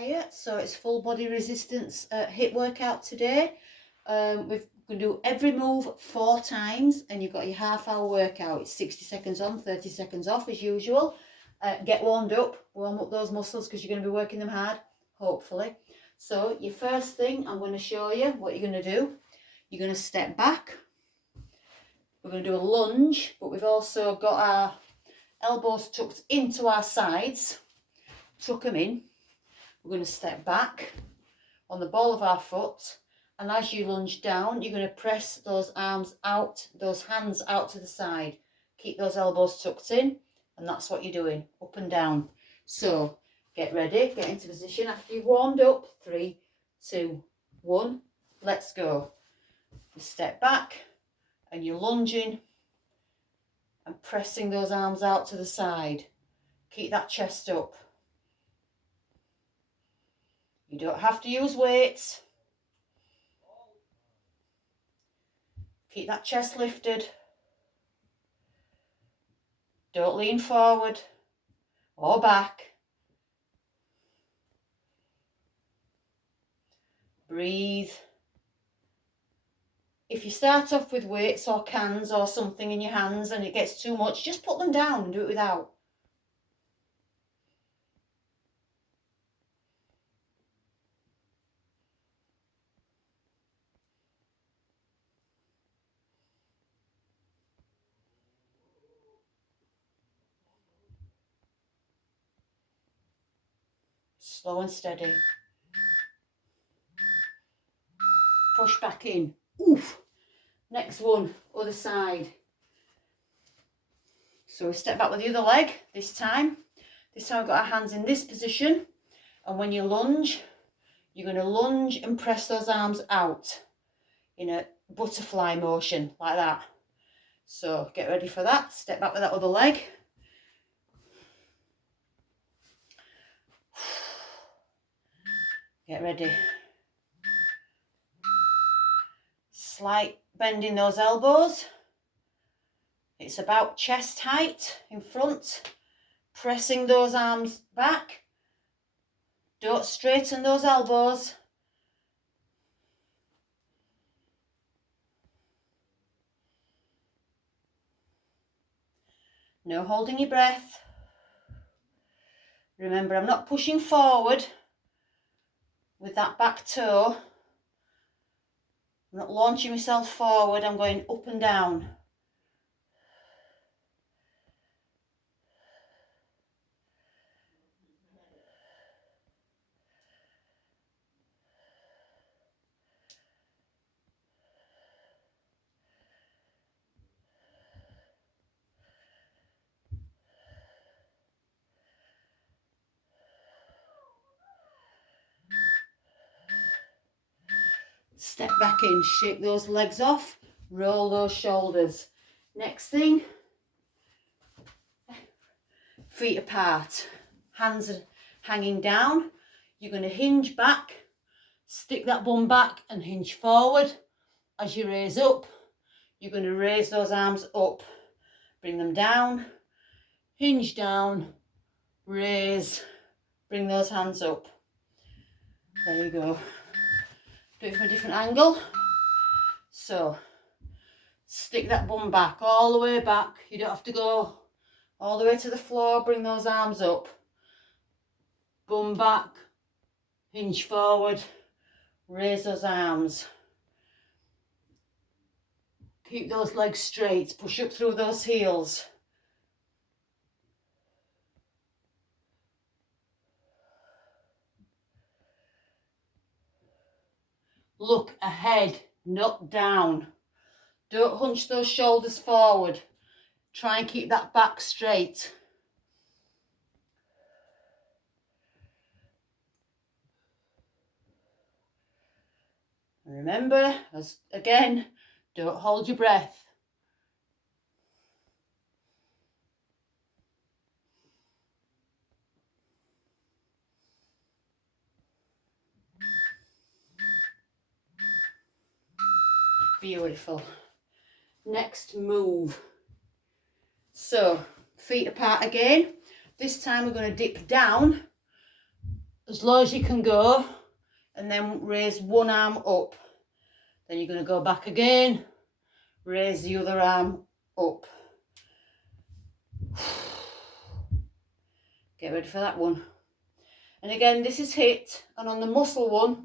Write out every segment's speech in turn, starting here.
HIIT, so it's full body resistance HIIT workout today. We're going to do every move 4 times, and you've got your half-hour workout. It's 60 seconds on, 30 seconds off as usual. Get warmed up, warm up those muscles because you're going to be working them hard, hopefully. So your first thing, I'm going to show you what you're going to do. You're going to step back. We're going to do a lunge, but we've also got our elbows tucked into our sides. Tuck them in. We're going to step back on the ball of our foot, and as you lunge down, you're going to press those arms out, those hands out to the side. Keep those elbows tucked in, and that's what you're doing, up and down. So get ready, get into position after you've warmed up. 3, 2, 1, let's go. You step back and you're lunging and pressing those arms out to the side. Keep that chest up. You don't have to use weights. Keep that chest lifted. Don't lean forward or back. Breathe. If you start off with weights or cans or something in your hands and it gets too much, just put them down and do it without. Slow and steady. Push back in. Oof. Next one, other side. So we step back with the other leg this time. This time we've got our hands in this position. And when you lunge, you're going to lunge and press those arms out in a butterfly motion, like that. So get ready for that. Step back with that other leg. Get ready. Slight bend in those elbows. It's about chest height in front. Pressing those arms back. Don't straighten those elbows. No holding your breath. Remember, I'm not pushing forward with that back toe. I'm not launching myself forward, I'm going up and down. Step back in, shake those legs off, roll those shoulders. Next thing, feet apart, hands are hanging down. You're going to hinge back, stick that bum back and hinge forward. As you raise up, you're going to raise those arms up, bring them down, hinge down, raise, bring those hands up. There you go. Do it from a different angle. So stick that bum back, all the way back. You don't have to go all the way to the floor. Bring those arms up. Bum back, hinge forward, raise those arms. Keep those legs straight. Push up through those heels. Look ahead, not down. Don't hunch those shoulders forward. Try and keep that back straight. And remember, again, don't hold your breath. Beautiful. Next move. So feet apart again. This time we're going to dip down as low as you can go, and then raise one arm up. Then you're going to go back again, raise the other arm up. Get ready for that one. And again, this is HIIT, and on the muscle one,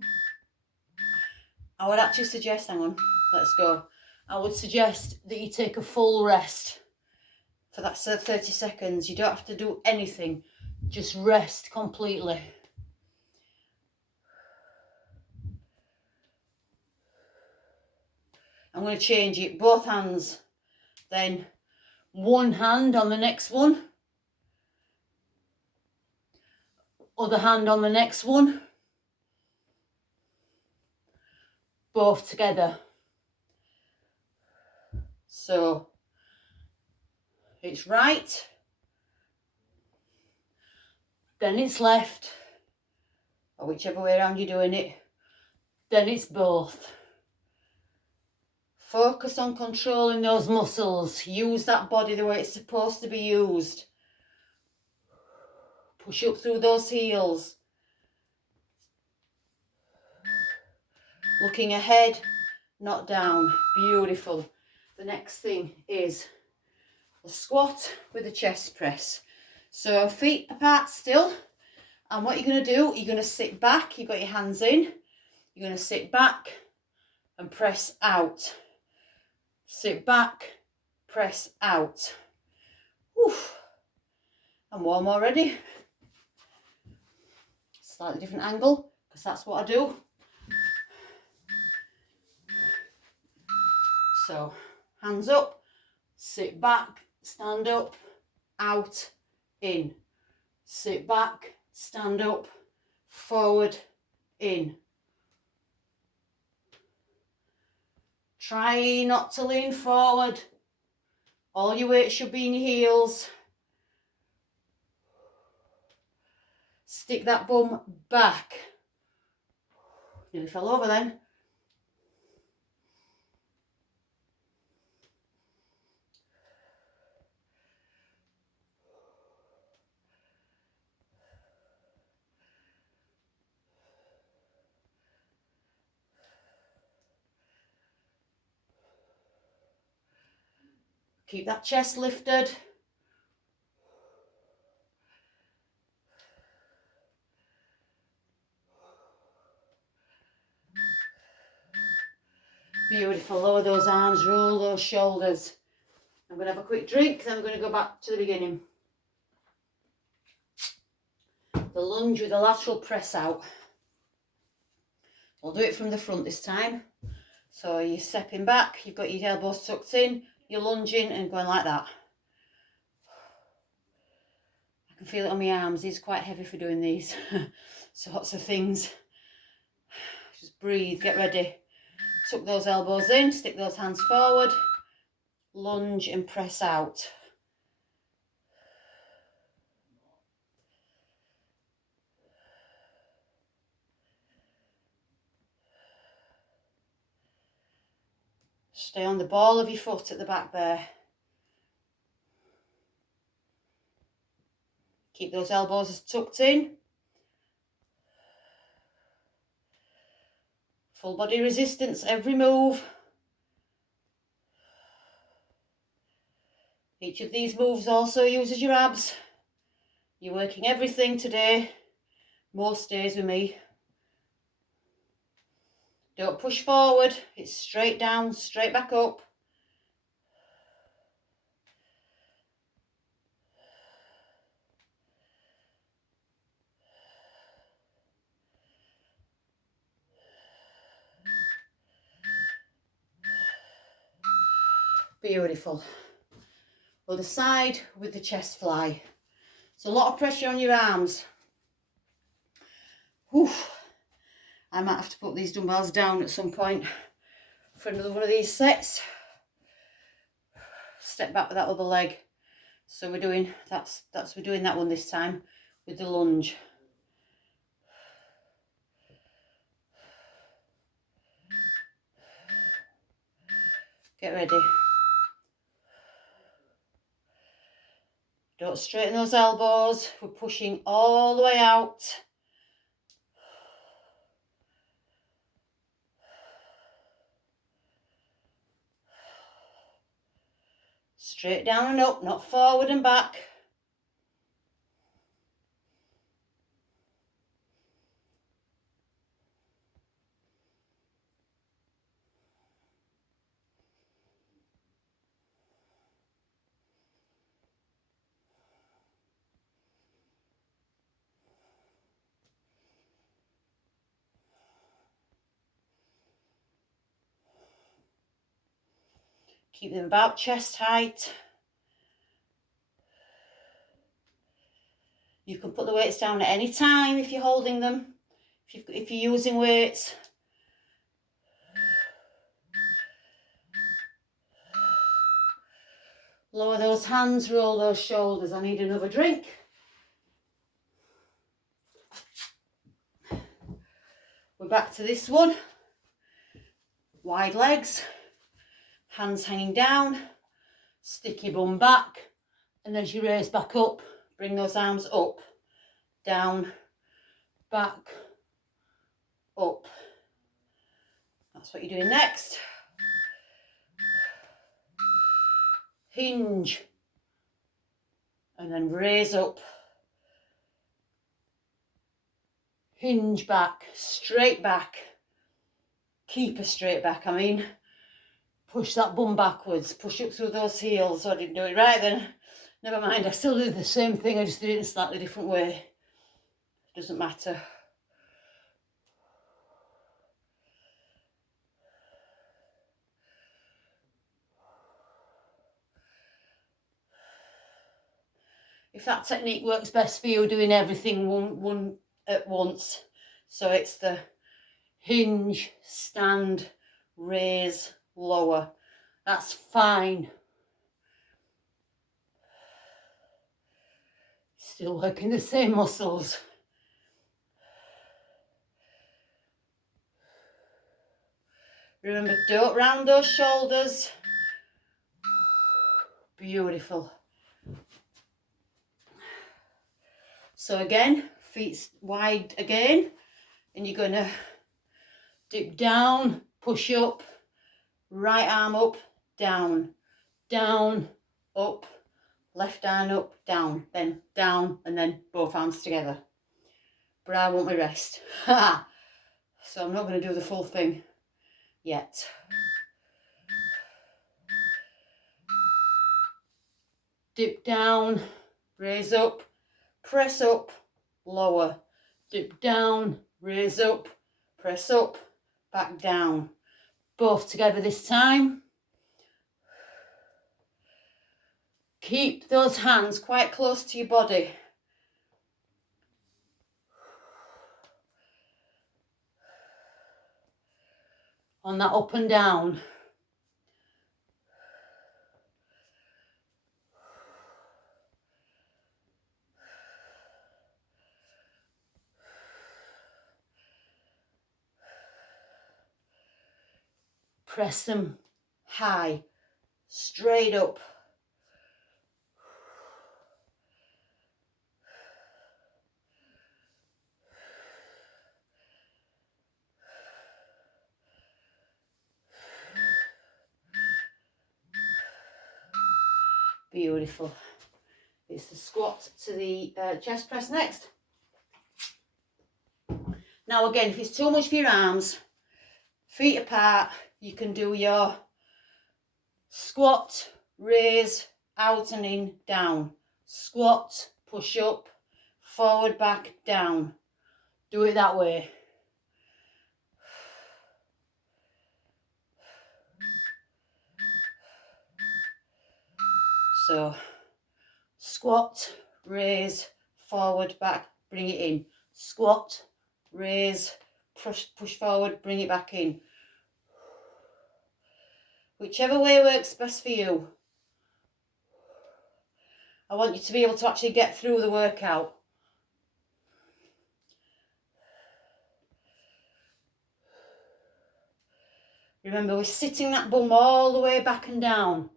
I would actually suggest, hang on, let's go. I would suggest that you take a full rest for that 30 seconds. You don't have to do anything, just rest completely. I'm going to change it, both hands, then one hand on the next one, other hand on the next one, both together. So it's right, then it's left, or whichever way around you're doing it, then it's both. Focus on controlling those muscles. Use that body the way it's supposed to be used. Push up through those heels. Looking ahead, not down. Beautiful. The next thing is a squat with a chest press. So feet apart still. And what you're going to do, you're going to sit back. You've got your hands in. You're going to sit back and press out. Sit back, press out. Oof. I'm warm already. Slightly different angle, because that's what I do. So, hands up, sit back, stand up, out, in. Sit back, stand up, forward, in. Try not to lean forward. All your weight should be in your heels. Stick that bum back. Nearly fell over then. Keep that chest lifted. Beautiful. Lower those arms, roll those shoulders. I'm going to have a quick drink, then I'm going to go back to the beginning. The lunge with the lateral press out. We'll do it from the front this time. So you're stepping back, you've got your elbows tucked in, you're lunging and going like that. I can feel it on my arms. These are quite heavy for doing these sorts of things. Just breathe, get ready. Tuck those elbows in, stick those hands forward, lunge and press out. Stay on the ball of your foot at the back there. Keep those elbows tucked in. Full body resistance, every move. Each of these moves also uses your abs. You're working everything today, most days with me. Don't push forward, it's straight down, straight back up. Beautiful. Other side with the chest fly. It's a lot of pressure on your arms. Whew. I might have to put these dumbbells down at some point for another one of these sets. Step back with that other leg. So we're doing we're doing that one this time with the lunge. Get ready. Don't straighten those elbows. We're pushing all the way out. Straight down and up, not forward and back. Keep them about chest height. You can put the weights down at any time if you're holding them, if you're using weights. Lower those hands, roll those shoulders. I need another drink. We're back to this one. Wide legs, hands hanging down, stick your bum back, and as you raise back up, bring those arms up, down, back, up. That's what you're doing next. Hinge, and then raise up. Hinge back, straight back. Keep a straight back, I mean. Push that bum backwards, push up through those heels. Oh, I didn't do it right then. Never mind, I still do the same thing, I just do it in a slightly different way. Doesn't matter. If that technique works best for you, doing everything one at once. So it's the hinge, stand, raise, lower. That's fine. Still working the same muscles. Remember, don't round those shoulders. Beautiful. So again, feet wide again, and you're gonna dip down, push up, right arm up, down, down, up, left arm up, down, then down, and then both arms together. But I want my rest. So I'm not going to do the full thing yet. Dip down, raise up, press up, lower. Dip down, raise up, press up, back down. Both together this time. Keep those hands quite close to your body. On that up and down. Press them high, straight up. Beautiful. It's the squat to the chest press next. Now again, if it's too much for your arms, feet apart, you can do your squat, raise, out and in, down. Squat, push up, forward, back, down. Do it that way. So, squat, raise, forward, back, bring it in. Squat, raise, push forward, bring it back in. Whichever way works best for you. I want you to be able to actually get through the workout. Remember, we're sitting that bum all the way back and down.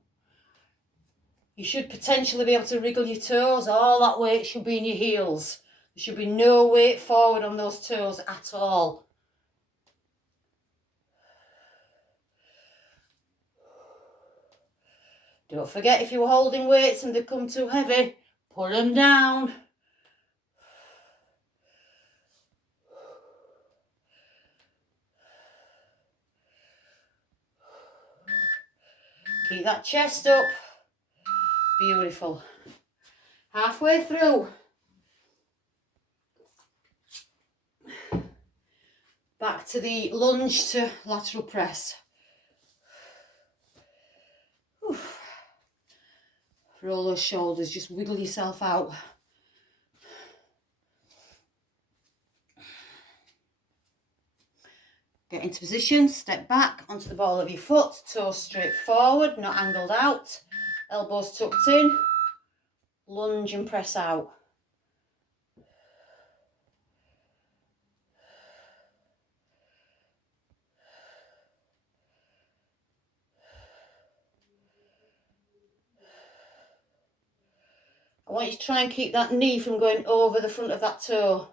You should potentially be able to wriggle your toes. All that weight should be in your heels. There should be no weight forward on those toes at all. Don't forget, if you were holding weights and they come too heavy, put them down. Keep that chest up. Beautiful. Halfway through. Back to the lunge to lateral press. Whew. Roll those shoulders, just wiggle yourself out. Get into position, step back onto the ball of your foot, toes straight forward, not angled out, elbows tucked in, lunge and press out. I want you to try and keep that knee from going over the front of that toe.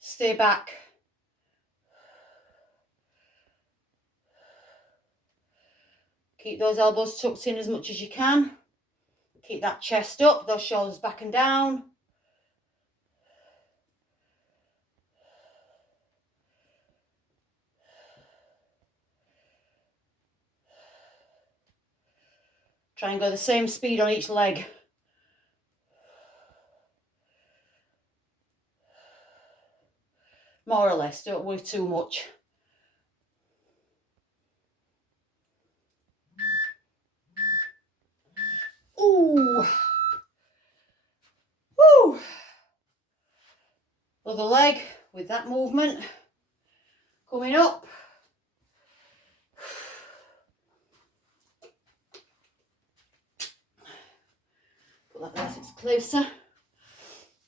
Stay back. Keep those elbows tucked in as much as you can. Keep that chest up, those shoulders back and down. Try and go the same speed on each leg. More or less, don't worry too much. Ooh. Woo. Other leg with that movement. Coming up. Put that there so it's closer,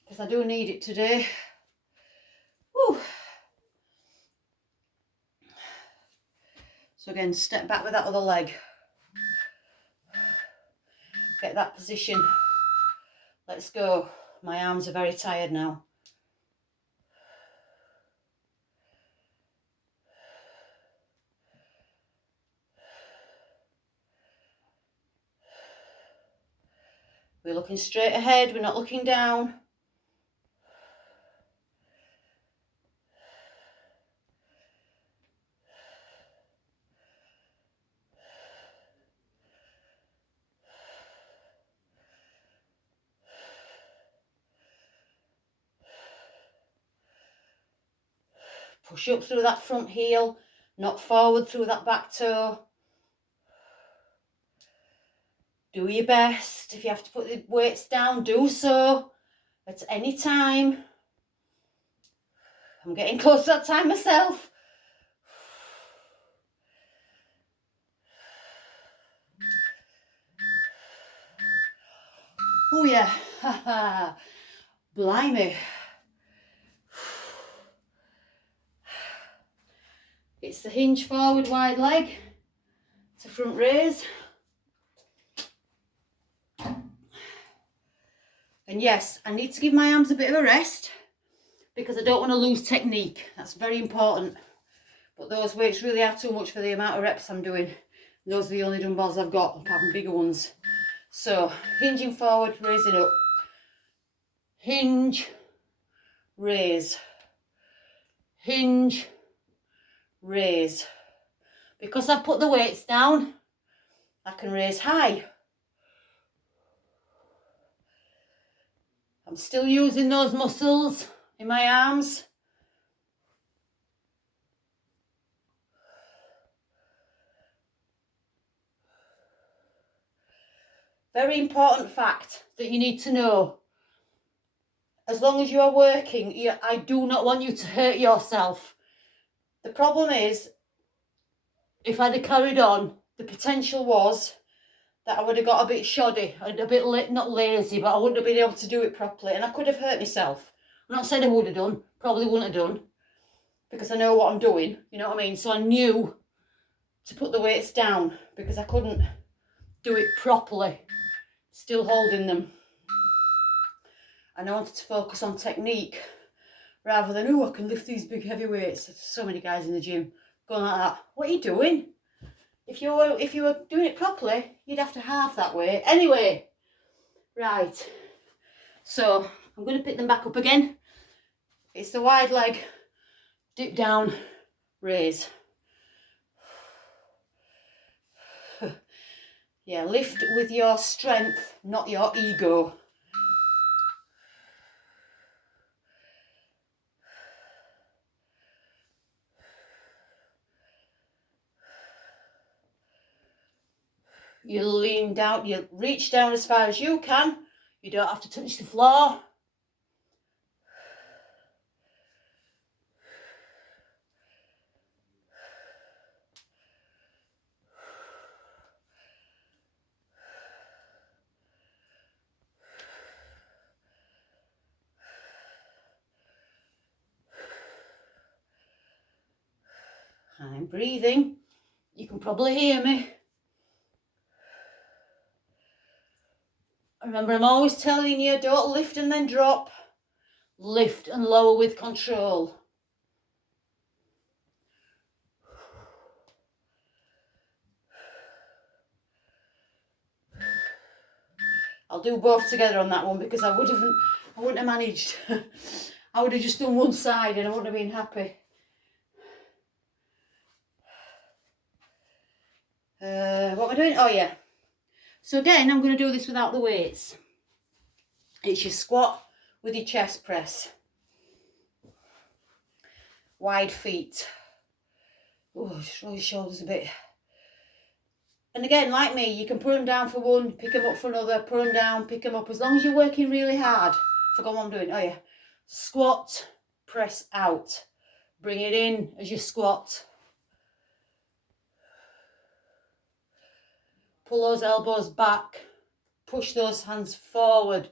because I do need it today. Woo. So again, step back with that other leg. Get that position. Let's go. My arms are very tired now. We're looking straight ahead, we're not looking down. Push up through that front heel, not forward through that back toe. Do your best. If you have to put the weights down, do so at any time. I'm getting close to that time myself. Oh yeah, blimey. It's the hinge forward wide leg to front raise. And yes, I need to give my arms a bit of a rest because I don't want to lose technique. That's very important. But those weights really are too much for the amount of reps I'm doing. Those are the only dumbbells I've got, apart from bigger ones. So, hinging forward, raising up. Hinge, raise. Hinge, raise. Because I've put the weights down, I can raise high. I'm still using those muscles in my arms. Very important fact that you need to know. As long as you are working, I do not want you to hurt yourself. The problem is, if I'd have carried on, the potential was that I would have got a bit shoddy, a bit not lazy, but I wouldn't have been able to do it properly, and I could have hurt myself. I'm not saying I would have done, probably wouldn't have done, because I know what I'm doing, you know what I mean? So I knew to put the weights down because I couldn't do it properly, still holding them. And I wanted to focus on technique rather than, oh, I can lift these big heavy weights. There's so many guys in the gym going like that. What are you doing? If you were doing it properly, you'd have to halve that weight. Anyway, right. So I'm going to pick them back up again. It's the wide leg, dip down, raise. Yeah, lift with your strength, not your ego. You lean down, you reach down as far as you can. You don't have to touch the floor. I'm breathing. You can probably hear me. Remember, I'm always telling you, don't lift and then drop. Lift and lower with control. I'll do both together on that one because I wouldn't have managed. I would have just done one side and I wouldn't have been happy. What am I doing? Oh yeah. So again, I'm going to do this without the weights. It's your squat with your chest press. Wide feet. Oh, just roll your shoulders a bit. And again, like me, you can put them down for one, pick them up for another, put them down, pick them up. As long as you're working really hard. Forgot what I'm doing. Oh yeah. Squat, press out. Bring it in as you squat. Pull those elbows back. Push those hands forward.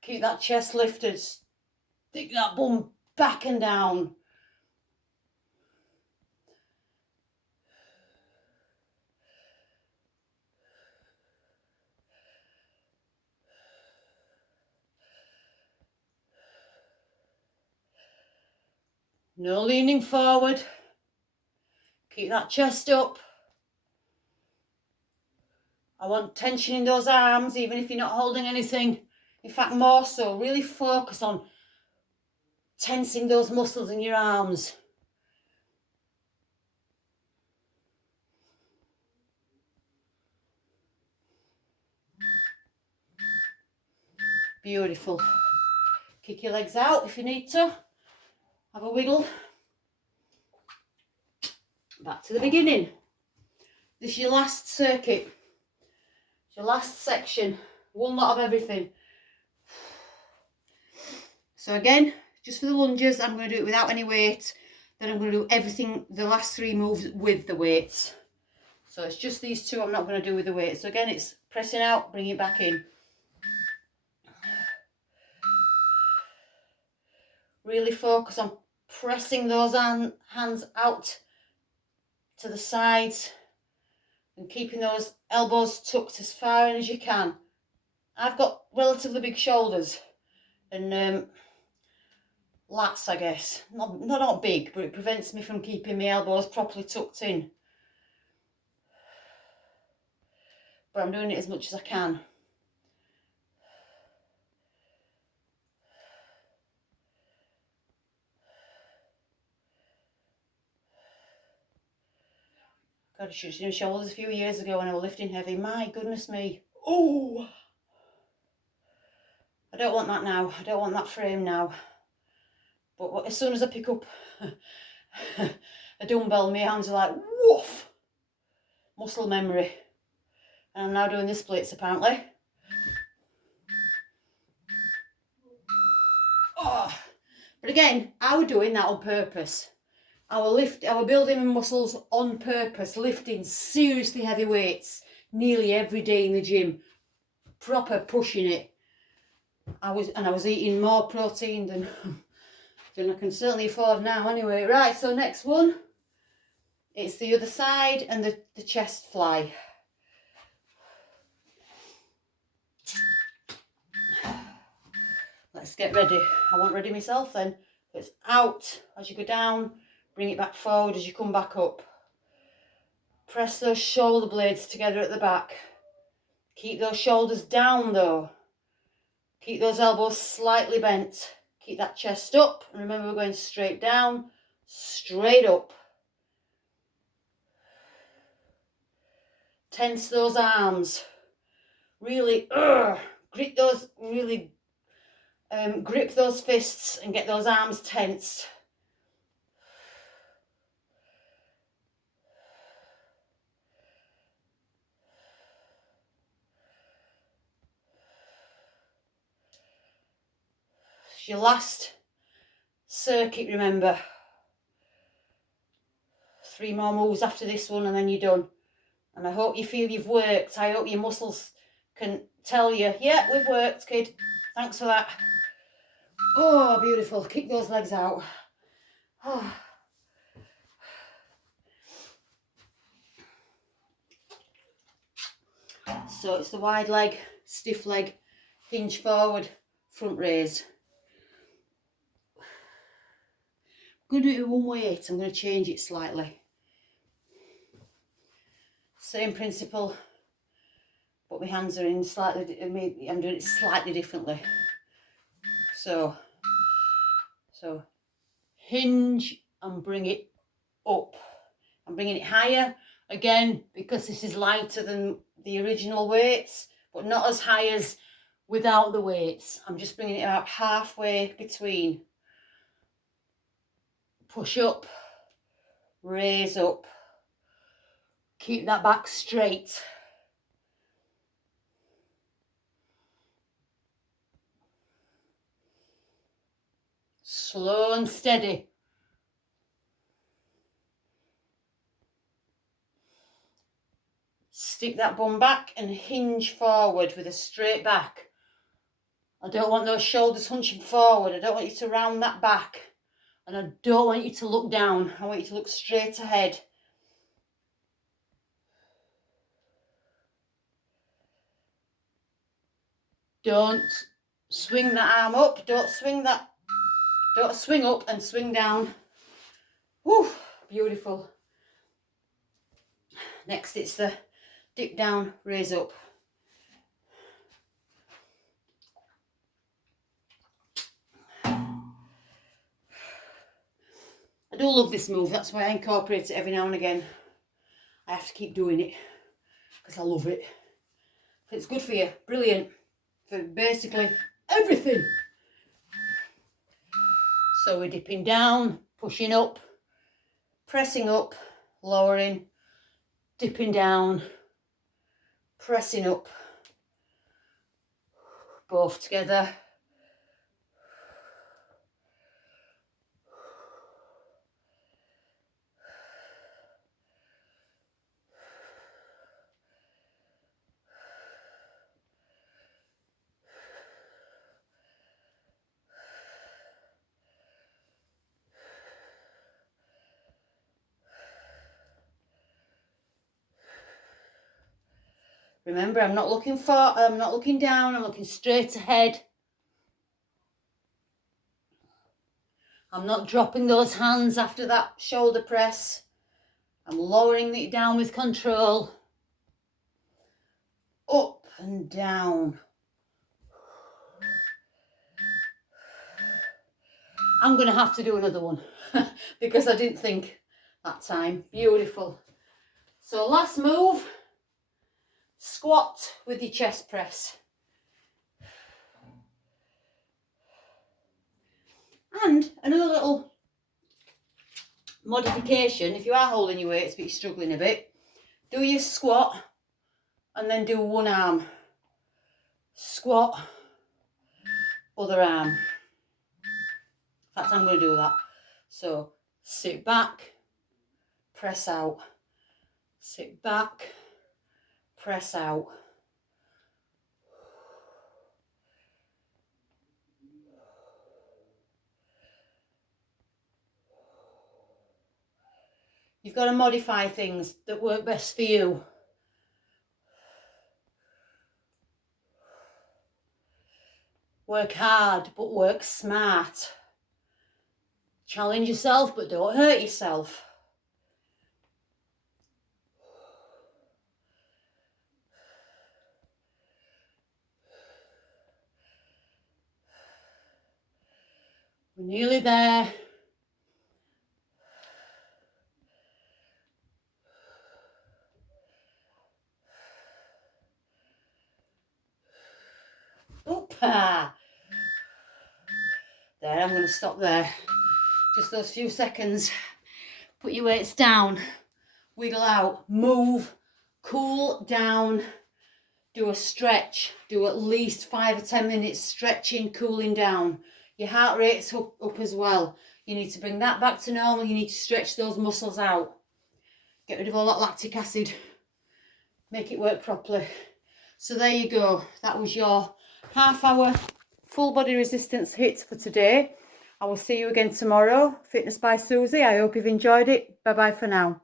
Keep that chest lifted. Stick that bum back and down. No leaning forward. Keep that chest up. I want tension in those arms, even if you're not holding anything. In fact, more so. Really focus on tensing those muscles in your arms. Beautiful. Kick your legs out if you need to. Have a wiggle. Back to the beginning. This is your last circuit. It's your last section. One lot of everything. So again, just for the lunges, I'm going to do it without any weight. Then I'm going to do everything, the last three moves with the weights. So it's just these two I'm not going to do with the weight. So again, it's pressing out, bring it back in. Really focus on pressing those hands out to the sides and keeping those elbows tucked as far in as you can. I've got relatively big shoulders and lats, I guess. Not big, but it prevents me from keeping my elbows properly tucked in. But I'm doing it as much as I can. God, I should have seen my shoulders a few years ago when I was lifting heavy. My goodness me. Oh! I don't want that now. I don't want that frame now. But as soon as I pick up a dumbbell, my hands are like, woof! Muscle memory. And I'm now doing the splits apparently. Oh. But again, I was doing that on purpose. I was building muscles on purpose, lifting seriously heavy weights nearly every day in the gym. Proper pushing it. I was eating more protein than I can certainly afford now anyway. Right, so next one. It's the other side and the chest fly. Let's get ready. I want ready myself then. It's out as you go down, bring it back forward as you come back up. Press those shoulder blades together at the back. Keep those shoulders down though. Keep those elbows slightly bent. Keep that chest up. And remember, we're going straight down, straight up. Tense those arms. Really grip those, grip those fists and get those arms tensed. It's your last circuit, remember. 3 more moves after this one and then you're done. And I hope you feel you've worked. I hope your muscles can tell you, yeah, we've worked, kid. Thanks for that. Oh, beautiful. Kick those legs out. Oh. So it's the wide leg, stiff leg, hinge forward, front raise. I'm going to do it with one weight. I'm going to change it slightly. Same principle, but my hands are in slightly, I'm doing it slightly differently. So hinge and bring it up. I'm bringing it higher, again, because this is lighter than the original weights, but not as high as without the weights. I'm just bringing it about halfway between. Push up, raise up. Keep that back straight. Slow and steady. Stick that bum back and hinge forward with a straight back. I don't want those shoulders hunching forward. I don't want you to round that back. And I don't want you to look down. I want you to look straight ahead. Don't swing that arm up. Don't swing up and swing down. Woo, beautiful. Next it's the dip down, raise up. I do love this move, that's why I incorporate it every now and again. I have to keep doing it because I love it. If it's good for you, brilliant. For basically everything. So we're dipping down, pushing up, pressing up, lowering, dipping down, pressing up, both together. Remember, I'm not looking down, I'm looking straight ahead. I'm not dropping those hands after that shoulder press. I'm lowering it down with control. Up and down. I'm going to have to do another one because I didn't think that time. Beautiful. So last move, squat with your chest press. And another little modification, if you are holding your weights but you're struggling a bit, do your squat and then do one arm. Squat, other arm. In fact, I'm going to do that. So sit back, press out. Sit back, press out. You've got to modify things that work best for you. Work hard, but work smart. Challenge yourself, but don't hurt yourself. We're nearly there. Oop. There, I'm going to stop there. Just those few seconds. Put your weights down. Wiggle out. Move. Cool down. Do a stretch. Do at least 5 or 10 minutes stretching, cooling down. Your heart rate's up as well. You need to bring that back to normal. You need to stretch those muscles out. Get rid of all that lactic acid. Make it work properly. So there you go. That was your half-hour full body resistance HIIT for today. I will see you again tomorrow. Fitness by Susie. I hope you've enjoyed it. Bye-bye for now.